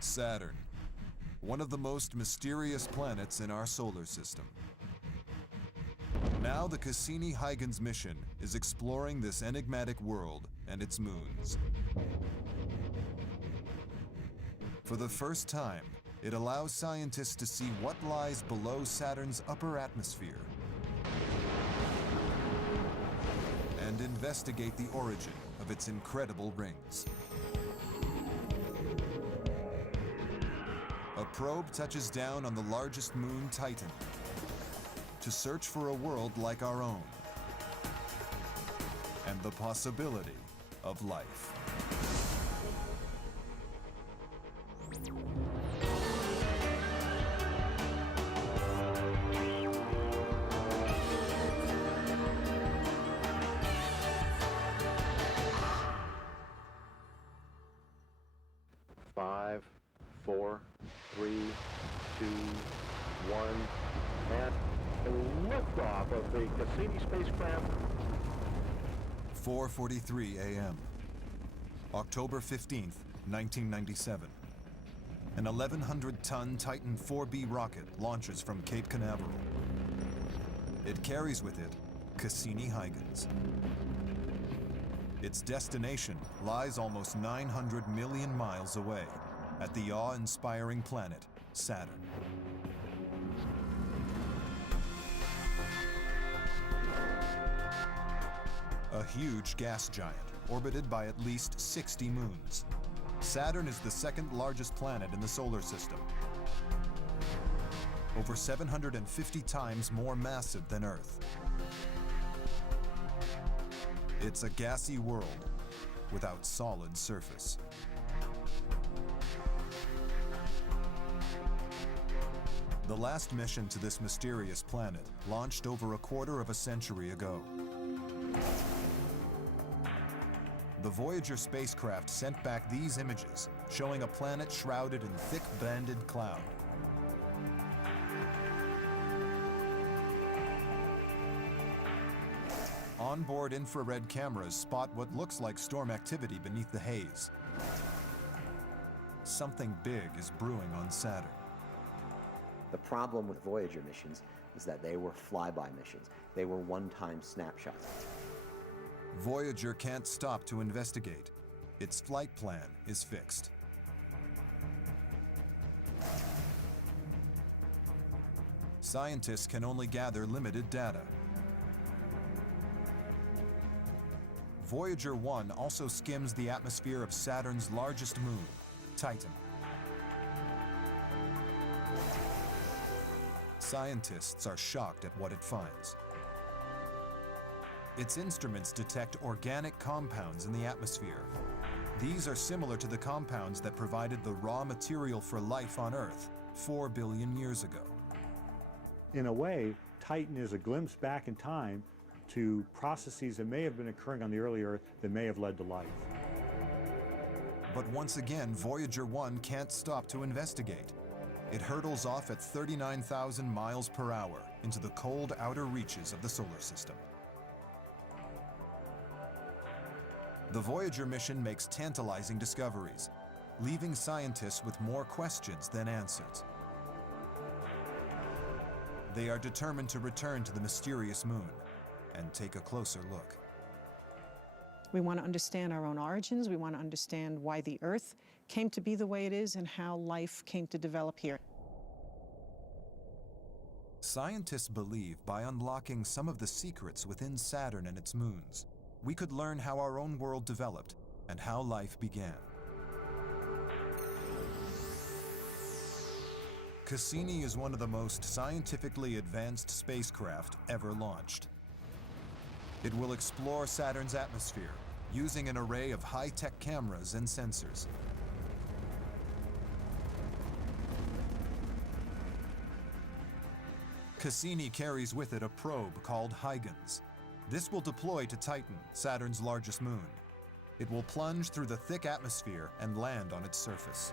Saturn, one of the most mysterious planets in our solar system. Now the Cassini-Huygens mission is exploring this enigmatic world and its moons. For the first time, it allows scientists to see what lies below Saturn's upper atmosphere and investigate the origin of its incredible rings. A probe touches down on the largest moon, Titan, to search for a world like our own and the possibility of life. Five, 4, 3, 2, 1, and liftoff of the Cassini spacecraft. 4:43 a.m. October 15th, 1997. An 1,100-ton Titan 4B rocket launches from Cape Canaveral. It carries with it Cassini-Huygens. Its destination lies almost 900 million miles away at the awe-inspiring planet Saturn. A huge gas giant orbited by at least 60 moons. Saturn is the second largest planet in the solar system, over 750 times more massive than Earth. It's a gassy world without solid surface. The last mission to this mysterious planet launched over a quarter of a century ago. The Voyager spacecraft sent back these images, showing a planet shrouded in thick banded cloud. Onboard infrared cameras spot what looks like storm activity beneath the haze. Something big is brewing on Saturn. The problem with Voyager missions is that they were flyby missions. They were one-time snapshots. Voyager can't stop to investigate. Its flight plan is fixed. Scientists can only gather limited data. Voyager 1 also skims the atmosphere of Saturn's largest moon, Titan. Scientists are shocked at what it finds. Its instruments detect organic compounds in the atmosphere. These are similar to the compounds that provided the raw material for life on Earth 4 billion years ago. In a way, Titan is a glimpse back in time to processes that may have been occurring on the early Earth that may have led to life. But once again, Voyager 1 can't stop to investigate. It hurtles off at 39,000 miles per hour into the cold outer reaches of the solar system. The Voyager mission makes tantalizing discoveries, leaving scientists with more questions than answers. They are determined to return to the mysterious moon and take a closer look. We want to understand our own origins. We want to understand why the Earth came to be the way it is and how life came to develop here. Scientists believe by unlocking some of the secrets within Saturn and its moons, we could learn how our own world developed and how life began. Cassini is one of the most scientifically advanced spacecraft ever launched. It will explore Saturn's atmosphere using an array of high-tech cameras and sensors. Cassini carries with it a probe called Huygens. This will deploy to Titan, Saturn's largest moon. It will plunge through the thick atmosphere and land on its surface.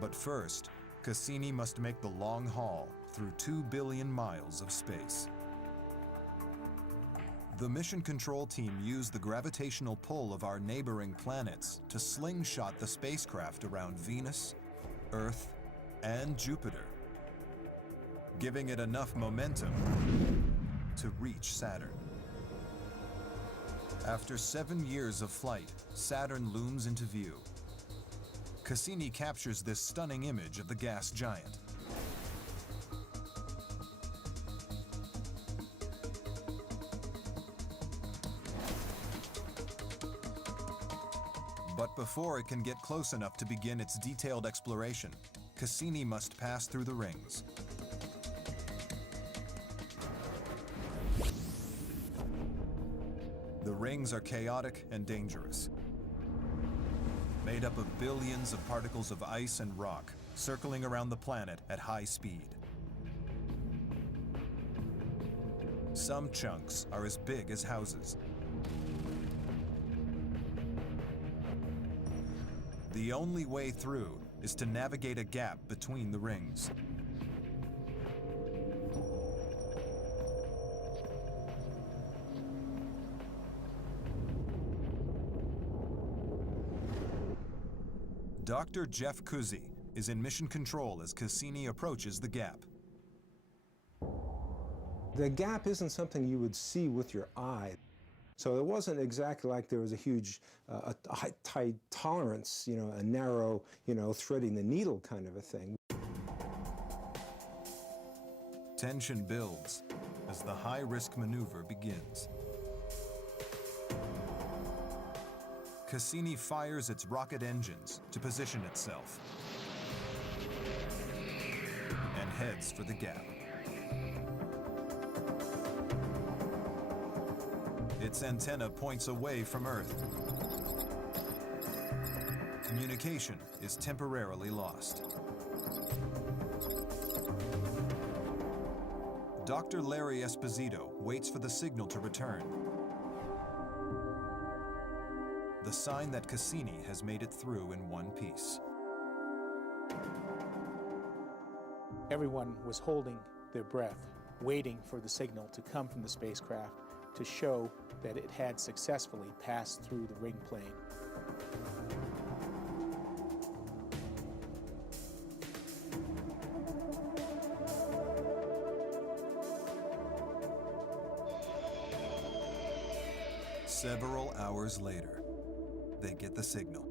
But first, Cassini must make the long haul through 2 billion miles of space. The mission control team used the gravitational pull of our neighboring planets to slingshot the spacecraft around Venus, Earth, and Jupiter, giving it enough momentum to reach Saturn. After 7 years of flight, Saturn looms into view. Cassini captures this stunning image of the gas giant. But before it can get close enough to begin its detailed exploration, Cassini must pass through the rings. The rings are chaotic and dangerous, made up of billions of particles of ice and rock circling around the planet at high speed. Some chunks are as big as houses. The only way through is to navigate a gap between the rings. Dr. Jeff Kuzi is in mission control as Cassini approaches the gap. The gap isn't something you would see with your eye. So it wasn't exactly like there was a huge, tight tolerance, a narrow, threading the needle kind of a thing. Tension builds as the high-risk maneuver begins. Cassini fires its rocket engines to position itself and heads for the gap. Its antenna points away from Earth. Communication is temporarily lost. Dr. Larry Esposito waits for the signal to return. The sign that Cassini has made it through in one piece. Everyone was holding their breath, waiting for the signal to come from the spacecraft to show that it had successfully passed through the ring plane. Several hours later, they get the signal.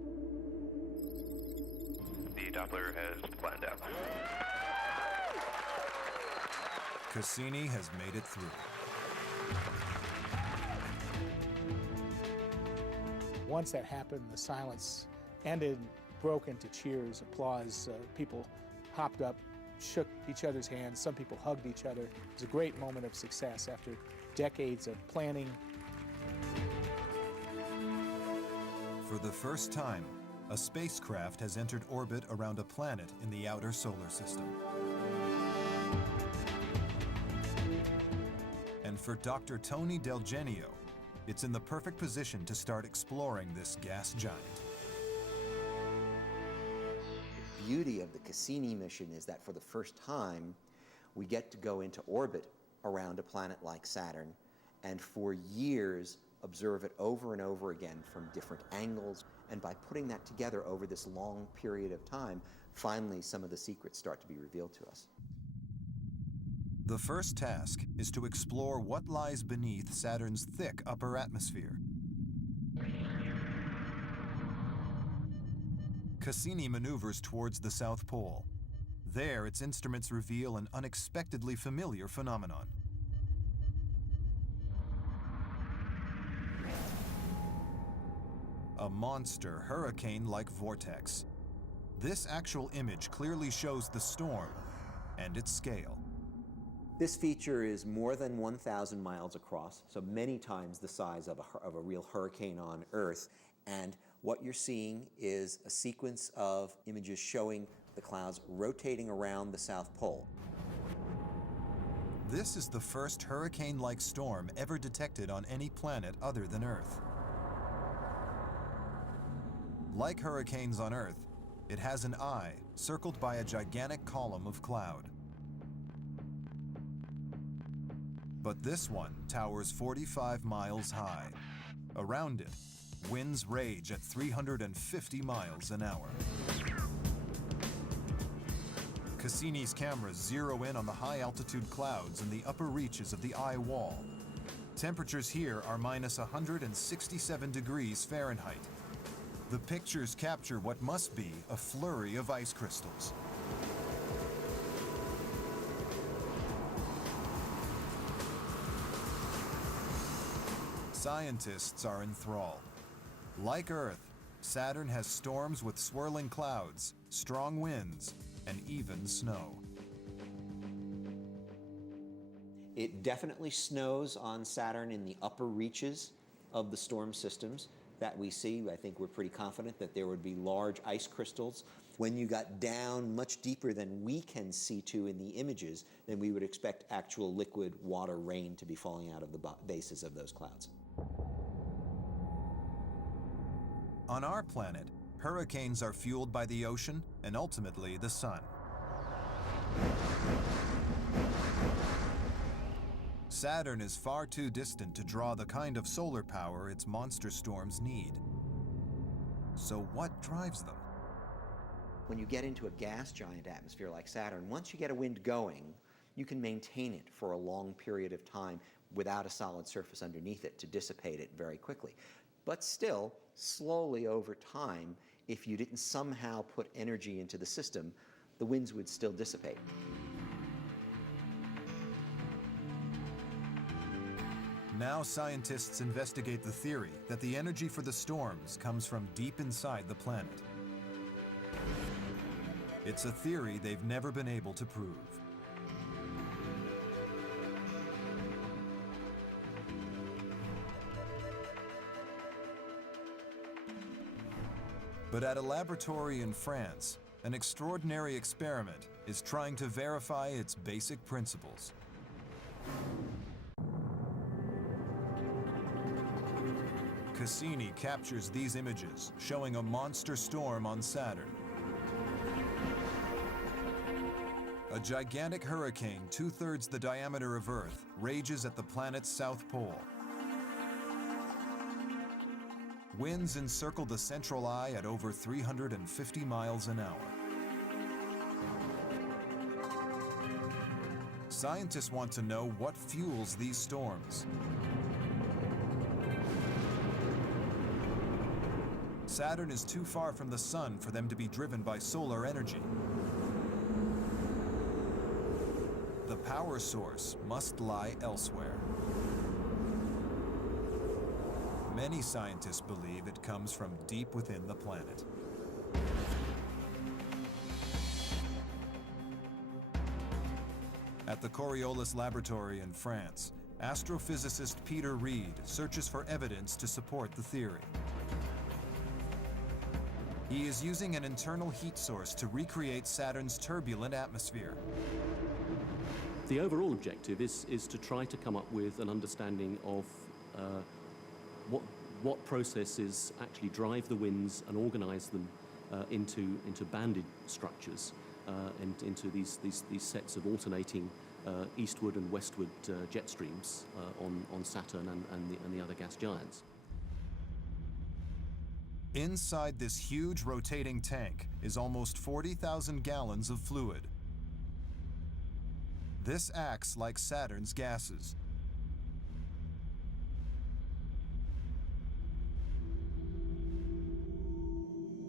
The Doppler has flattened out. Cassini has made it through. Once that happened, the silence ended, broke into cheers, applause. People hopped up, shook each other's hands. Some people hugged each other. It was a great moment of success after decades of planning. For the first time, a spacecraft has entered orbit around a planet in the outer solar system. And for Dr. Tony Del Genio, it's in the perfect position to start exploring this gas giant. The beauty of the Cassini mission is that for the first time, we get to go into orbit around a planet like Saturn, and for years observe it over and over again from different angles. And by putting that together over this long period of time, finally some of the secrets start to be revealed to us. The first task is to explore what lies beneath Saturn's thick upper atmosphere. Cassini maneuvers towards the South Pole. There, its instruments reveal an unexpectedly familiar phenomenon. A monster hurricane-like vortex. This actual image clearly shows the storm and its scale. This feature is more than 1,000 miles across, so many times the size of a real hurricane on Earth. And what you're seeing is a sequence of images showing the clouds rotating around the South Pole. This is the first hurricane-like storm ever detected on any planet other than Earth. Like hurricanes on Earth, it has an eye circled by a gigantic column of cloud. But this one towers 45 miles high. Around it, winds rage at 350 miles an hour. Cassini's cameras zero in on the high-altitude clouds in the upper reaches of the eye wall. Temperatures here are minus 167 degrees Fahrenheit. The pictures capture what must be a flurry of ice crystals. Scientists are enthralled. Like Earth, Saturn has storms with swirling clouds, strong winds, and even snow. It definitely snows on Saturn in the upper reaches of the storm systems that we see. I think we're pretty confident that there would be large ice crystals. When you got down much deeper than we can see to in the images, then we would expect actual liquid water rain to be falling out of the bases of those clouds. On our planet, hurricanes are fueled by the ocean and ultimately the sun. Saturn is far too distant to draw the kind of solar power its monster storms need. So what drives them? When you get into a gas giant atmosphere like Saturn, once you get a wind going, you can maintain it for a long period of time without a solid surface underneath it to dissipate it very quickly. But still, slowly over time, if you didn't somehow put energy into the system, the winds would still dissipate. Now scientists investigate the theory that the energy for the storms comes from deep inside the planet. It's a theory they've never been able to prove. But at a laboratory in France, an extraordinary experiment is trying to verify its basic principles. Cassini captures these images, showing a monster storm on Saturn. A gigantic hurricane 2/3 the diameter of Earth rages at the planet's south pole. Winds encircle the central eye at over 350 miles an hour. Scientists want to know what fuels these storms. Saturn is too far from the sun for them to be driven by solar energy. The power source must lie elsewhere. Many scientists believe it comes from deep within the planet. At the Coriolis Laboratory in France, astrophysicist Peter Reed searches for evidence to support the theory. He is using an internal heat source to recreate Saturn's turbulent atmosphere. The overall objective is to try to come up with an understanding of what processes actually drive the winds and organize them into banded structures and into these sets of alternating eastward and westward jet streams on Saturn and the other gas giants. Inside this huge rotating tank is almost 40,000 gallons of fluid. This acts like Saturn's gases.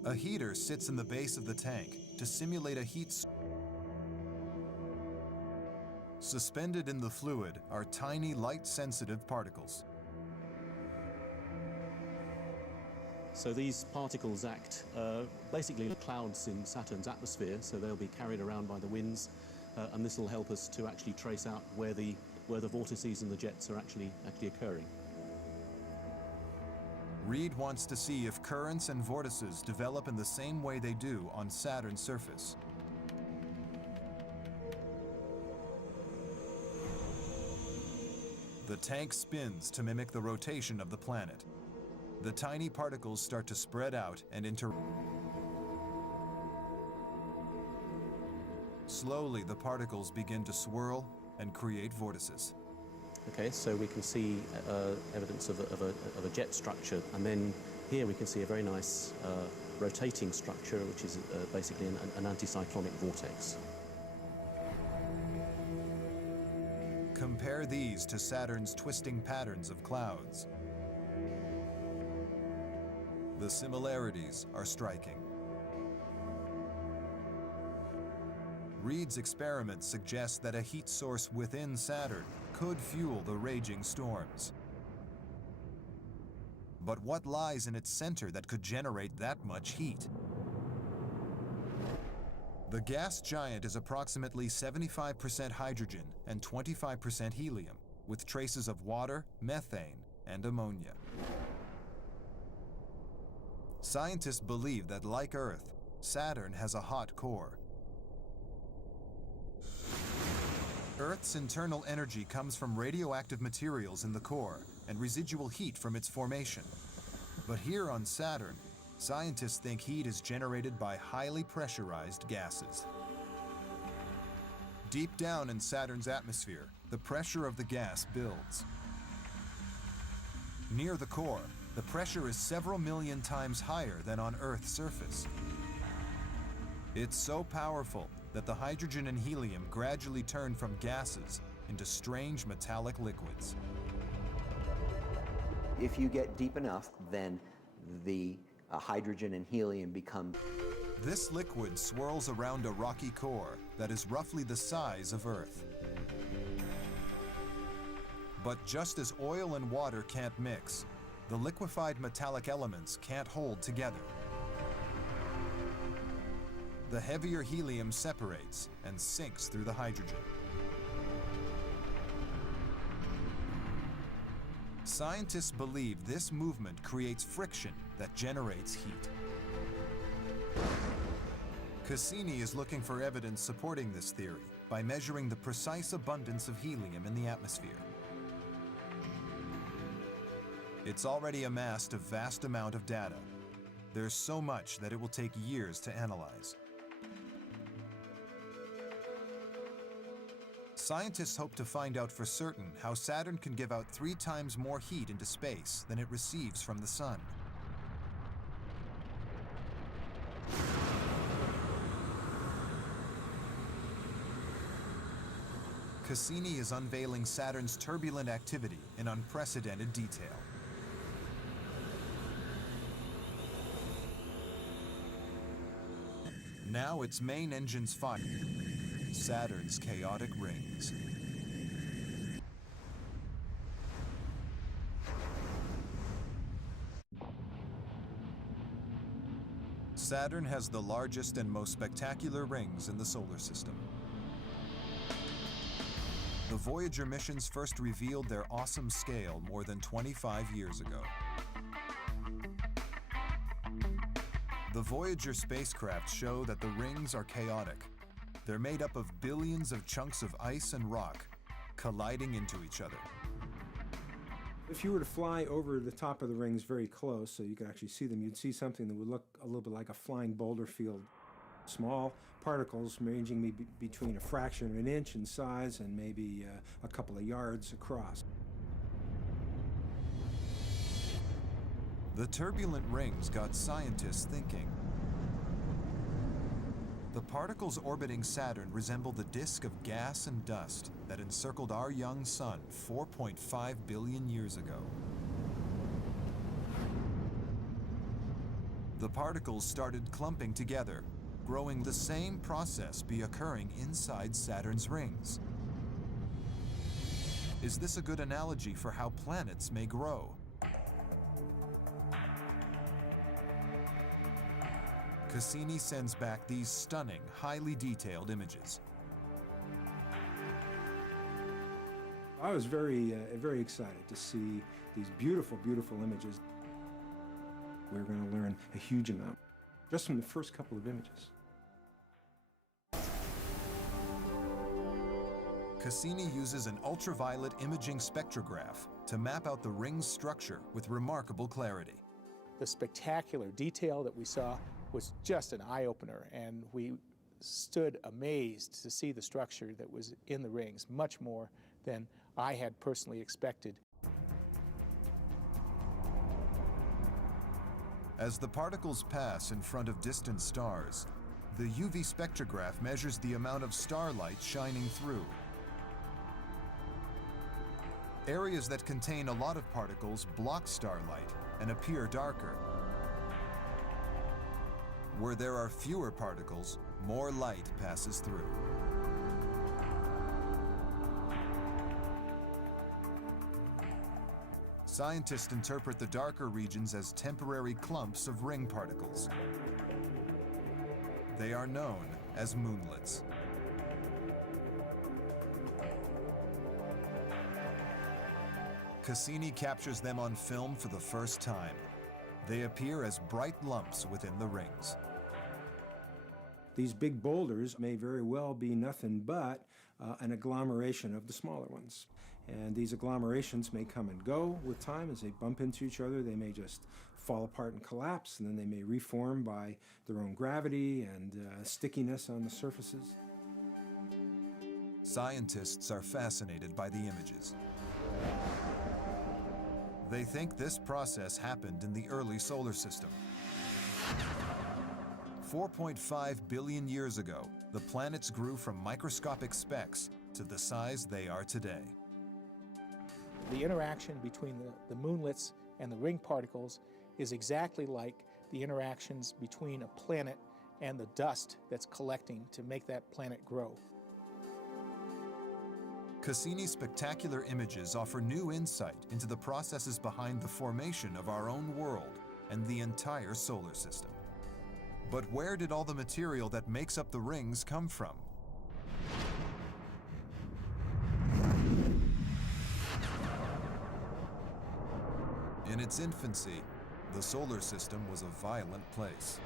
A heater sits in the base of the tank to simulate a heat source. Suspended in the fluid are tiny light-sensitive particles. So these particles act basically like clouds in Saturn's atmosphere, so they'll be carried around by the winds, and this will help us to actually trace out where the vortices and the jets are actually occurring. Reed wants to see if currents and vortices develop in the same way they do on Saturn's surface. The tank spins to mimic the rotation of the planet. The tiny particles start to spread out and Slowly, the particles begin to swirl and create vortices. Okay, so we can see evidence of a jet structure, and then here we can see a very nice rotating structure, which is basically an anticyclonic vortex. Compare these to Saturn's twisting patterns of clouds. The similarities are striking. Reed's experiments suggest that a heat source within Saturn could fuel the raging storms. But what lies in its center that could generate that much heat? The gas giant is approximately 75% hydrogen and 25% helium, with traces of water, methane, and ammonia. Scientists believe that, like Earth, Saturn has a hot core. Earth's internal energy comes from radioactive materials in the core and residual heat from its formation. But here on Saturn, scientists think heat is generated by highly pressurized gases. Deep down in Saturn's atmosphere, the pressure of the gas builds. Near the core, the pressure is several million times higher than on Earth's surface. It's so powerful that the hydrogen and helium gradually turn from gases into strange metallic liquids. If you get deep enough, then the hydrogen and helium become... This liquid swirls around a rocky core that is roughly the size of Earth. But just as oil and water can't mix, the liquefied metallic elements can't hold together. The heavier helium separates and sinks through the hydrogen. Scientists believe this movement creates friction that generates heat. Cassini is looking for evidence supporting this theory by measuring the precise abundance of helium in the atmosphere. It's already amassed a vast amount of data. There's so much that it will take years to analyze. Scientists hope to find out for certain how Saturn can give out 3 times more heat into space than it receives from the Sun. Cassini is unveiling Saturn's turbulent activity in unprecedented detail. Now its main engines fire. Saturn's chaotic rings. Saturn has the largest and most spectacular rings in the solar system. The Voyager missions first revealed their awesome scale more than 25 years ago. The Voyager spacecraft show that the rings are chaotic. They're made up of billions of chunks of ice and rock colliding into each other. If you were to fly over the top of the rings very close so you could actually see them, you'd see something that would look a little bit like a flying boulder field. Small particles ranging between a fraction of an inch in size and maybe a couple of yards across. The turbulent rings got scientists thinking. The particles orbiting Saturn resemble the disk of gas and dust that encircled our young sun 4.5 billion years ago. The particles started clumping together, growing. The same process be occurring inside Saturn's rings. Is this a good analogy for how planets may grow? Cassini sends back these stunning, highly detailed images. I was very excited to see these beautiful, beautiful images. We're going to learn a huge amount just from the first couple of images. Cassini uses an ultraviolet imaging spectrograph to map out the ring's structure with remarkable clarity. The spectacular detail that we saw was just an eye-opener, and we stood amazed to see the structure that was in the rings, much more than I had personally expected. As the particles pass in front of distant stars, the UV spectrograph measures the amount of starlight shining through. Areas that contain a lot of particles block starlight and appear darker. Where there are fewer particles, more light passes through. Scientists interpret the darker regions as temporary clumps of ring particles. They are known as moonlets. Cassini captures them on film for the first time. They appear as bright lumps within the rings. These big boulders may very well be nothing but an agglomeration of the smaller ones. And these agglomerations may come and go with time as they bump into each other. They may just fall apart and collapse, and then they may reform by their own gravity and stickiness on the surfaces. Scientists are fascinated by the images. They think this process happened in the early solar system. 4.5 billion years ago, the planets grew from microscopic specks to the size they are today. The interaction between the moonlets and the ring particles is exactly like the interactions between a planet and the dust that's collecting to make that planet grow. Cassini's spectacular images offer new insight into the processes behind the formation of our own world and the entire solar system. But where did all the material that makes up the rings come from? In its infancy, the solar system was a violent place.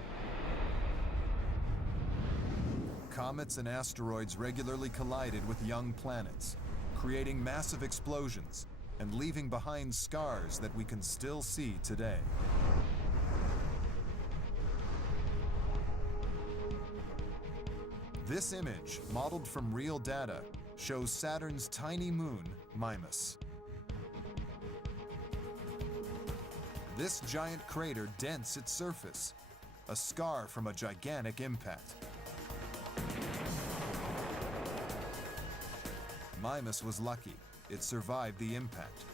Comets and asteroids regularly collided with young planets, creating massive explosions and leaving behind scars that we can still see today. This image, modeled from real data, shows Saturn's tiny moon, Mimas. This giant crater dents its surface, a scar from a gigantic impact. Mimas was lucky. It survived the impact.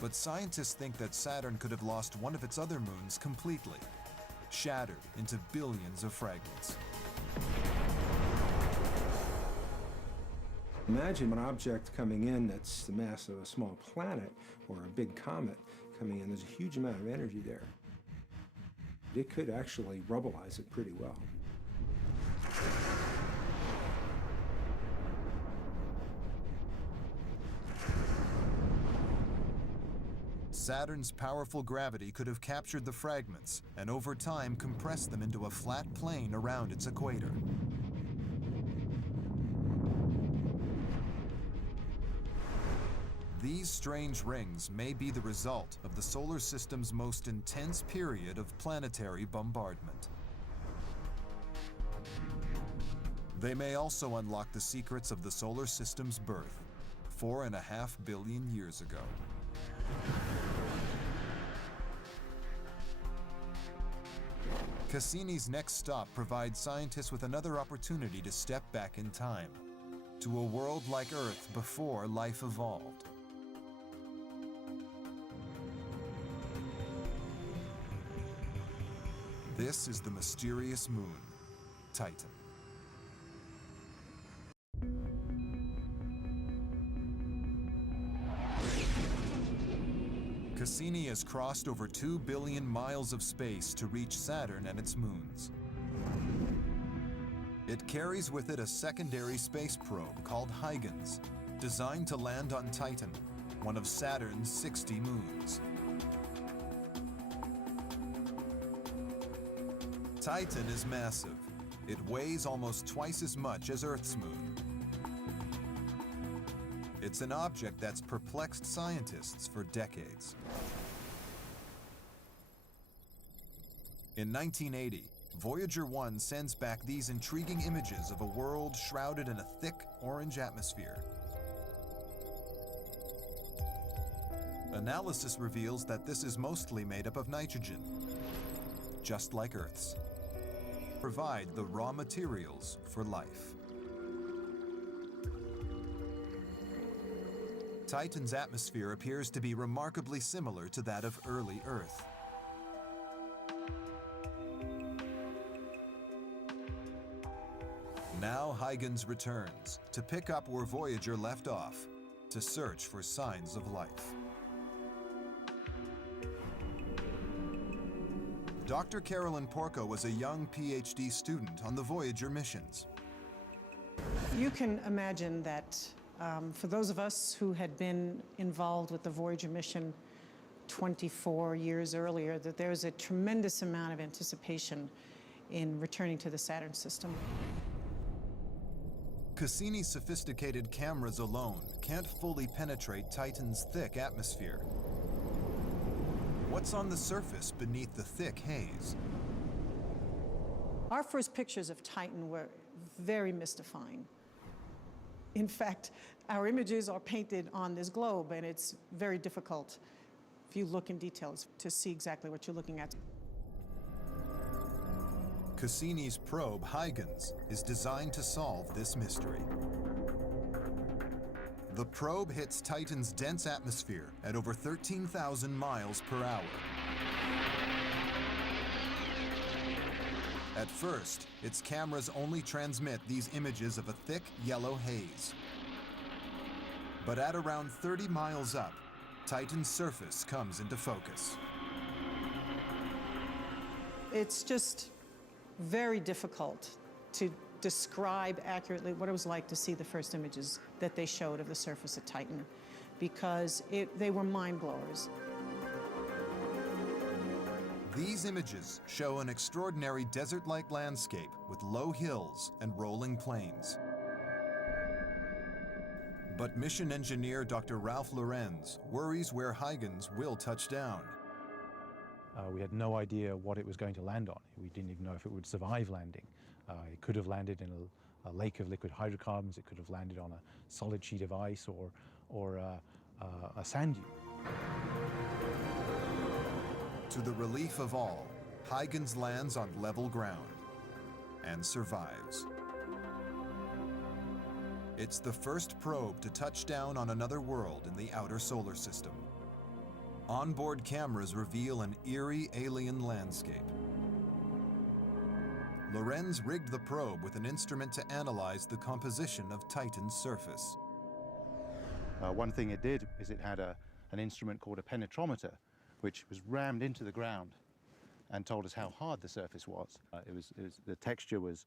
But scientists think that Saturn could have lost one of its other moons completely, shattered into billions of fragments. Imagine an object coming in that's the mass of a small planet or a big comet coming in. There's a huge amount of energy there. It could actually rubbleize it pretty well. Saturn's powerful gravity could have captured the fragments and over time compressed them into a flat plane around its equator. These strange rings may be the result of the solar system's most intense period of planetary bombardment. They may also unlock the secrets of the solar system's birth 4.5 billion years ago. Cassini's next stop provides scientists with another opportunity to step back in time, to a world like Earth before life evolved. This is the mysterious moon, Titan. Cassini has crossed over 2 billion miles of space to reach Saturn and its moons. It carries with it a secondary space probe called Huygens, designed to land on Titan, one of Saturn's 60 moons. Titan is massive. It weighs almost twice as much as Earth's moon. It's an object that's perplexed scientists for decades. In 1980, Voyager 1 sends back these intriguing images of a world shrouded in a thick orange atmosphere. Analysis reveals that this is mostly made up of nitrogen, just like Earth's. Provide the raw materials for life. Titan's atmosphere appears to be remarkably similar to that of early Earth. Now Huygens returns to pick up where Voyager left off, to search for signs of life. Dr. Carolyn Porco was a young PhD student on the Voyager missions. You can imagine that for those of us who had been involved with the Voyager mission 24 years earlier, that there's a tremendous amount of anticipation in returning to the Saturn system. Cassini's sophisticated cameras alone can't fully penetrate Titan's thick atmosphere. What's on the surface beneath the thick haze? Our first pictures of Titan were very mystifying. In fact, our images are painted on this globe, and it's very difficult, if you look in details, to see exactly what you're looking at. Cassini's probe, Huygens, is designed to solve this mystery. The probe hits Titan's dense atmosphere at over 13,000 miles per hour. At first, its cameras only transmit these images of a thick yellow haze. But at around 30 miles up, Titan's surface comes into focus. It's just very difficult to describe accurately what it was like to see the first images that they showed of the surface of Titan, because they were mind blowers. These images show an extraordinary desert-like landscape with low hills and rolling plains. But mission engineer Dr. Ralph Lorenz worries where Huygens will touch down. We had no idea what it was going to land on. We didn't even know if it would survive landing. It could have landed in a lake of liquid hydrocarbons. It could have landed on a solid sheet of ice or a sand dune. To the relief of all, Huygens lands on level ground and survives. It's the first probe to touch down on another world in the outer solar system. Onboard cameras reveal an eerie alien landscape. Lorenz rigged the probe with an instrument to analyze the composition of Titan's surface. One thing it did is it had an instrument called a penetrometer, which was rammed into the ground and told us how hard the surface was. The texture was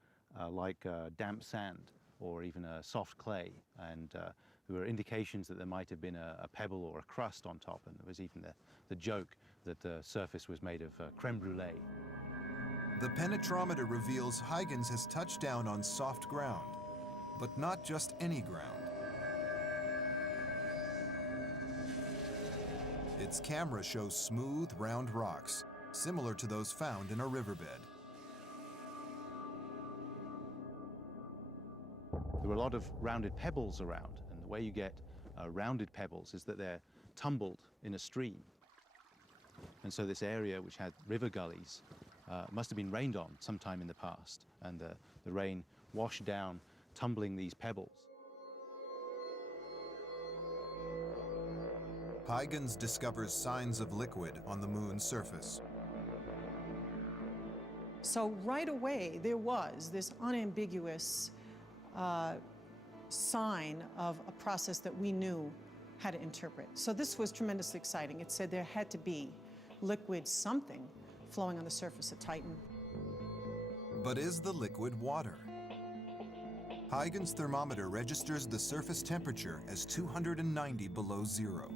like damp sand or even a soft clay, and there were indications that there might have been a pebble or a crust on top, and there was even the joke that the surface was made of creme brulee. The penetrometer reveals Huygens has touched down on soft ground, but not just any ground. Its camera shows smooth, round rocks, similar to those found in a riverbed. There were a lot of rounded pebbles around, and the way you get rounded pebbles is that they're tumbled in a stream. And so this area, which had river gullies, must have been rained on sometime in the past, and the rain washed down, tumbling these pebbles. Huygens discovers signs of liquid on the moon's surface. So right away, there was this unambiguous sign of a process that we knew how to interpret. So this was tremendously exciting. It said there had to be liquid something flowing on the surface of Titan. But is the liquid water? Huygens' thermometer registers the surface temperature as 290 below zero.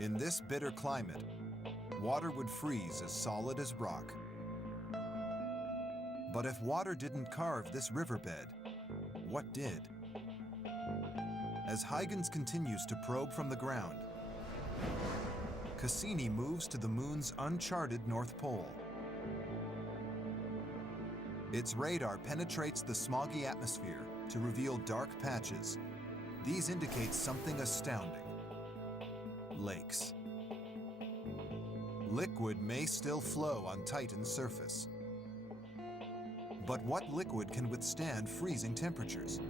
In this bitter climate, water would freeze as solid as rock. But if water didn't carve this riverbed, what did? As Huygens continues to probe from the ground, Cassini moves to the moon's uncharted North Pole. Its radar penetrates the smoggy atmosphere to reveal dark patches. These indicate something astounding. lakes. Liquid may still flow on Titan's surface. But what liquid can withstand freezing temperatures?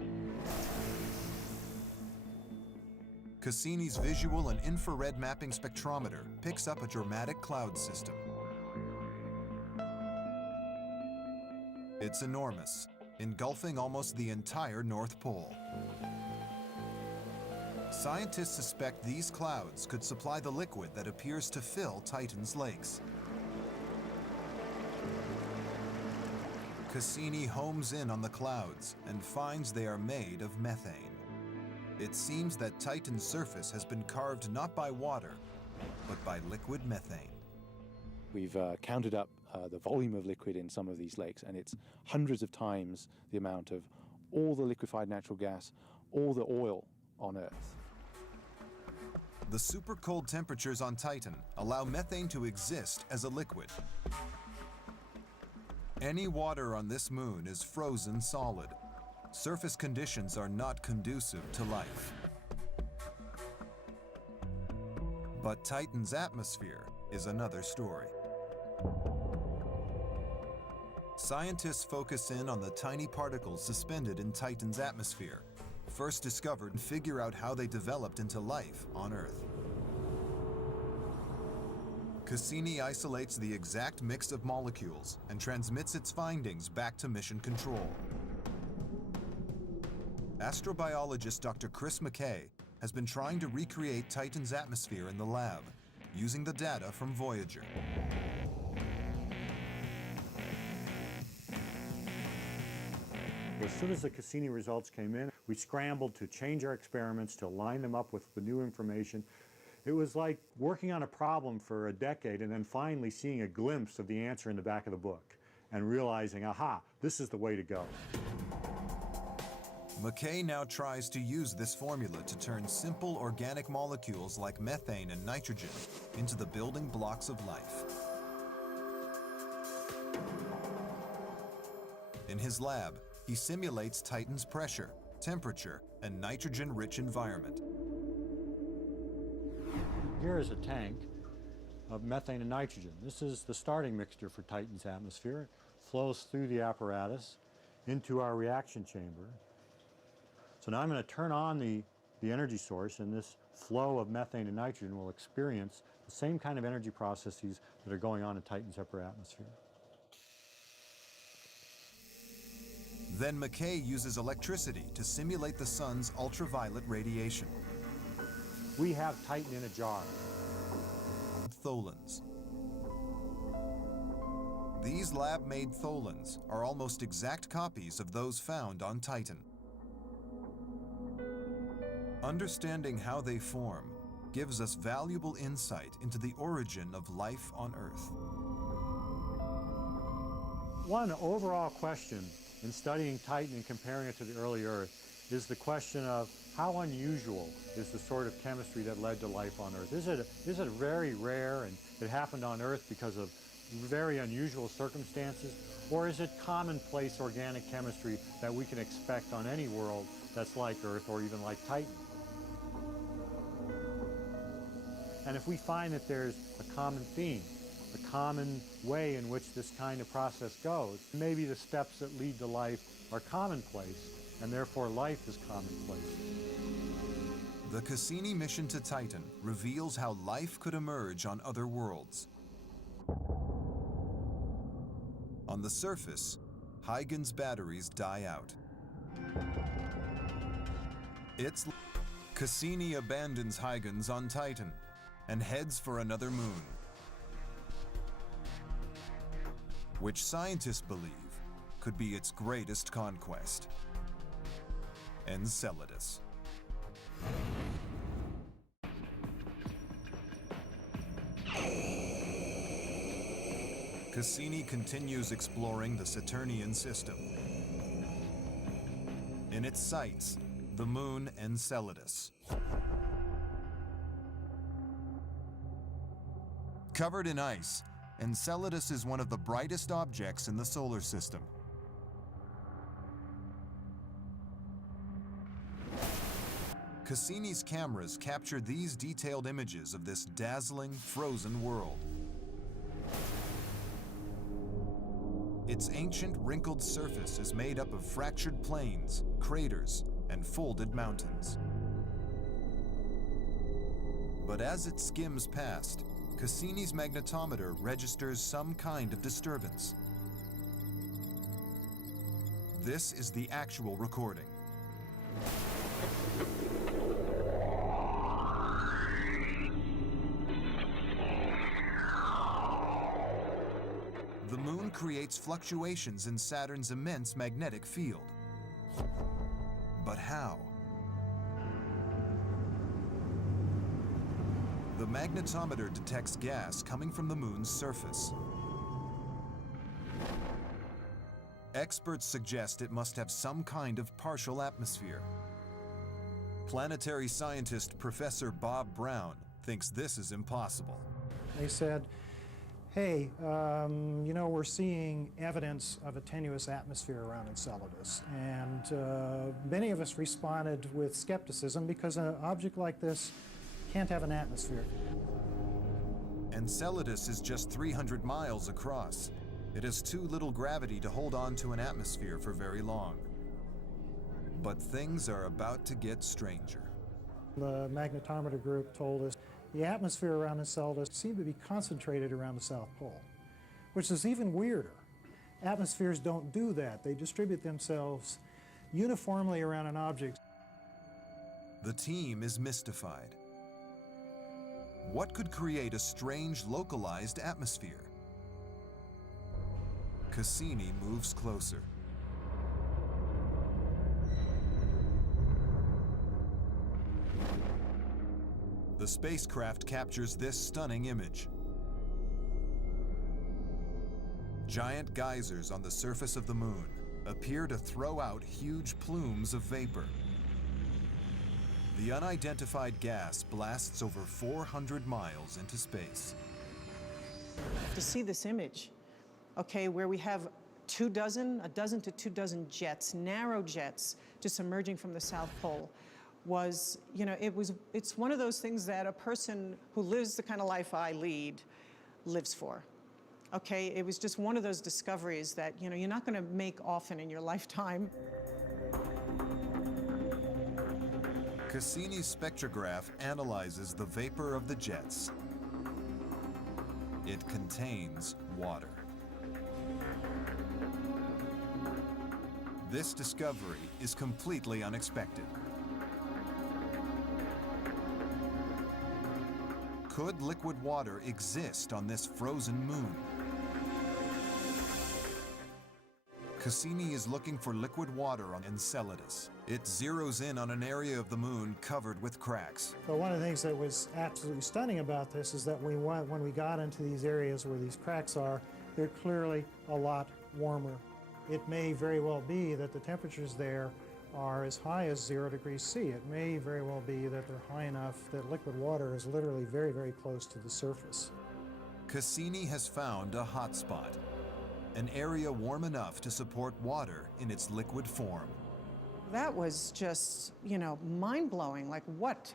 Cassini's visual and infrared mapping spectrometer picks up a dramatic cloud system. It's enormous, engulfing almost the entire North Pole. Scientists suspect these clouds could supply the liquid that appears to fill Titan's lakes. Cassini homes in on the clouds and finds they are made of methane. It seems that Titan's surface has been carved not by water, but by liquid methane. We've counted up the volume of liquid in some of these lakes, and it's hundreds of times the amount of all the liquefied natural gas, all the oil on Earth. The super cold temperatures on Titan allow methane to exist as a liquid. Any water on this moon is frozen solid. Surface conditions are not conducive to life. But Titan's atmosphere is another story. Scientists focus in on the tiny particles suspended in Titan's atmosphere, first discovered, and figure out how they developed into life on Earth. Cassini isolates the exact mix of molecules and transmits its findings back to mission control. Astrobiologist Dr. Chris McKay has been trying to recreate Titan's atmosphere in the lab, using the data from Voyager. As soon as the Cassini results came in, we scrambled to change our experiments, to line them up with the new information. It was like working on a problem for a decade and then finally seeing a glimpse of the answer in the back of the book and realizing, aha, this is the way to go. McKay now tries to use this formula to turn simple organic molecules like methane and nitrogen into the building blocks of life. In his lab, he simulates Titan's pressure, temperature, and nitrogen-rich environment. Here is a tank of methane and nitrogen. This is the starting mixture for Titan's atmosphere. It flows through the apparatus into our reaction chamber. So now I'm going to turn on the energy source, and this flow of methane and nitrogen will experience the same kind of energy processes that are going on in Titan's upper atmosphere. Then McKay uses electricity to simulate the sun's ultraviolet radiation. We have Titan in a jar. Tholins. These lab-made tholins are almost exact copies of those found on Titan. Understanding how they form gives us valuable insight into the origin of life on Earth. One overall question in studying Titan and comparing it to the early Earth is the question of how unusual is the sort of chemistry that led to life on Earth? Is it very rare and it happened on Earth because of very unusual circumstances? Or is it commonplace organic chemistry that we can expect on any world that's like Earth or even like Titan? And if we find that there's a common theme, a common way in which this kind of process goes, maybe the steps that lead to life are commonplace, and therefore life is commonplace. The Cassini mission to Titan reveals how life could emerge on other worlds. On the surface, Huygens batteries die out. Cassini abandons Huygens on Titan and heads for another moon, which scientists believe could be its greatest conquest, Enceladus. Cassini continues exploring the Saturnian system. In its sights, the moon Enceladus. Covered in ice, Enceladus is one of the brightest objects in the solar system. Cassini's cameras capture these detailed images of this dazzling, frozen world. Its ancient, wrinkled surface is made up of fractured plains, craters, and folded mountains. But as it skims past, Cassini's magnetometer registers some kind of disturbance. This is the actual recording. The moon creates fluctuations in Saturn's immense magnetic field. But how? The magnetometer detects gas coming from the moon's surface. Experts suggest it must have some kind of partial atmosphere. Planetary scientist Professor Bob Brown thinks this is impossible. They said, hey, you know, we're seeing evidence of a tenuous atmosphere around Enceladus. And many of us responded with skepticism because an object like this can't have an atmosphere. Enceladus is just 300 miles across. It has too little gravity to hold on to an atmosphere for very long. But things are about to get stranger. The magnetometer group told us the atmosphere around Enceladus seemed to be concentrated around the South Pole, which is even weirder. Atmospheres don't do that. They distribute themselves uniformly around an object. The team is mystified. What could create a strange, localized atmosphere? Cassini moves closer. The spacecraft captures this stunning image. Giant geysers on the surface of the moon appear to throw out huge plumes of vapor. The unidentified gas blasts over 400 miles into space. To see this image, okay, where we have a dozen to 24 jets, narrow jets, just emerging from the South Pole, was, you know, it's one of those things that a person who lives the kind of life I lead lives for. Okay, it was just one of those discoveries that, you know, you're not going to make often in your lifetime. Cassini's spectrograph analyzes the vapor of the jets. It contains water. This discovery is completely unexpected. Could liquid water exist on this frozen moon? Cassini is looking for liquid water on Enceladus. It zeroes in on an area of the moon covered with cracks. But one of the things that was absolutely stunning about this is that when we got into these areas where these cracks are, they're clearly a lot warmer. It may very well be that the temperatures there are as high as 0 degrees C. It may very well be that they're high enough that liquid water is literally very, very close to the surface. Cassini has found a hot spot, an area warm enough to support water in its liquid form. That was just, you know, mind-blowing. Like, what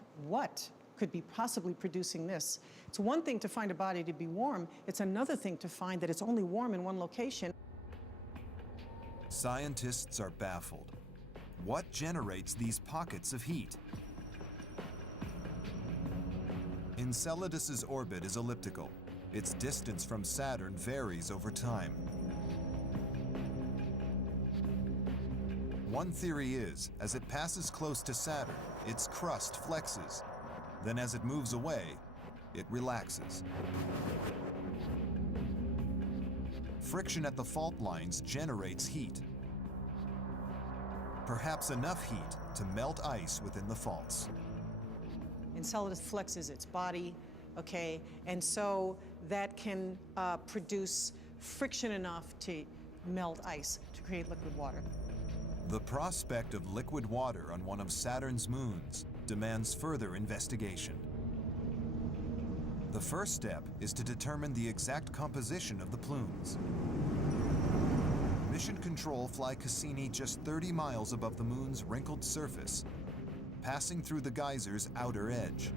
could be possibly producing this? It's one thing to find a body to be warm. It's another thing to find that it's only warm in one location. Scientists are baffled. What generates these pockets of heat? Enceladus's orbit is elliptical. Its distance from Saturn varies over time. One theory is, as it passes close to Saturn, its crust flexes. Then as it moves away, it relaxes. Friction at the fault lines generates heat. Perhaps enough heat to melt ice within the faults. Enceladus flexes its body, okay, and so that can produce friction enough to melt ice to create liquid water. The prospect of liquid water on one of Saturn's moons demands further investigation. The first step is to determine the exact composition of the plumes. Mission Control fly Cassini just 30 miles above the moon's wrinkled surface, passing through the geyser's outer edge.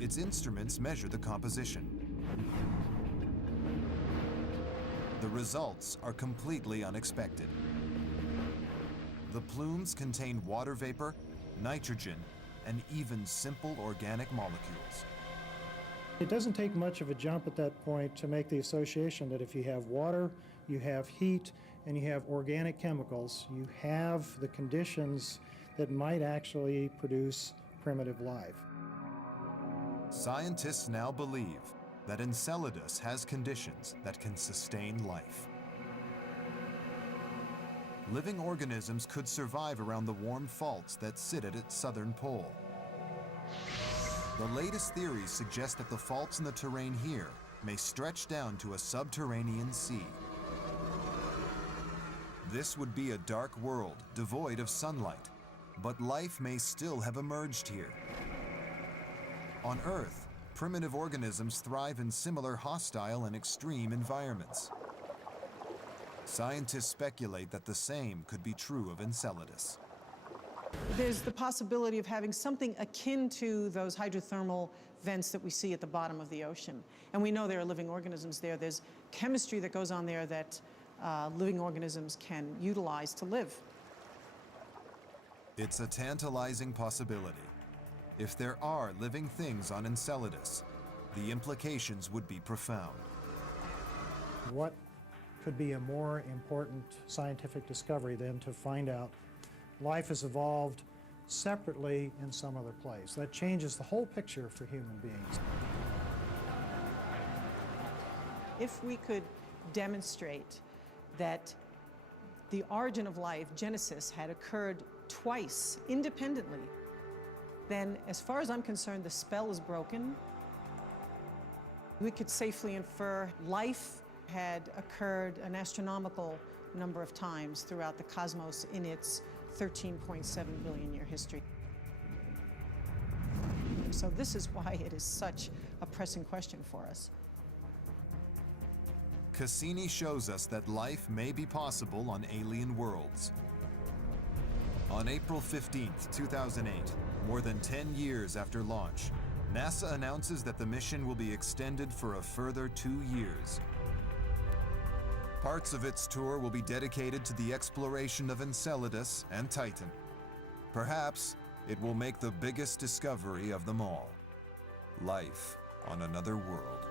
Its instruments measure the composition. The results are completely unexpected. The plumes contain water vapor, nitrogen, and even simple organic molecules. It doesn't take much of a jump at that point to make the association that if you have water, you have heat, and you have organic chemicals, you have the conditions that might actually produce primitive life. Scientists now believe that Enceladus has conditions that can sustain life. Living organisms could survive around the warm faults that sit at its southern pole. The latest theories suggest that the faults in the terrain here may stretch down to a subterranean sea. This would be a dark world devoid of sunlight, but life may still have emerged here. On Earth, primitive organisms thrive in similar hostile and extreme environments. Scientists speculate that the same could be true of Enceladus. There's the possibility of having something akin to those hydrothermal vents that we see at the bottom of the ocean. And we know there are living organisms there. There's chemistry that goes on there that living organisms can utilize to live. It's a tantalizing possibility. If there are living things on Enceladus, the implications would be profound. What could be a more important scientific discovery than to find out life has evolved separately in some other place? That changes the whole picture for human beings. If we could demonstrate that the origin of life, Genesis, had occurred twice independently, then as far as I'm concerned, the spell is broken. We could safely infer life had occurred an astronomical number of times throughout the cosmos in its 13.7 billion year history. So this is why it is such a pressing question for us. Cassini shows us that life may be possible on alien worlds. On April 15, 2008, more than 10 years after launch, NASA announces that the mission will be extended for a further 2 years. Parts of its tour will be dedicated to the exploration of Enceladus and Titan. Perhaps it will make the biggest discovery of them all: life on another world.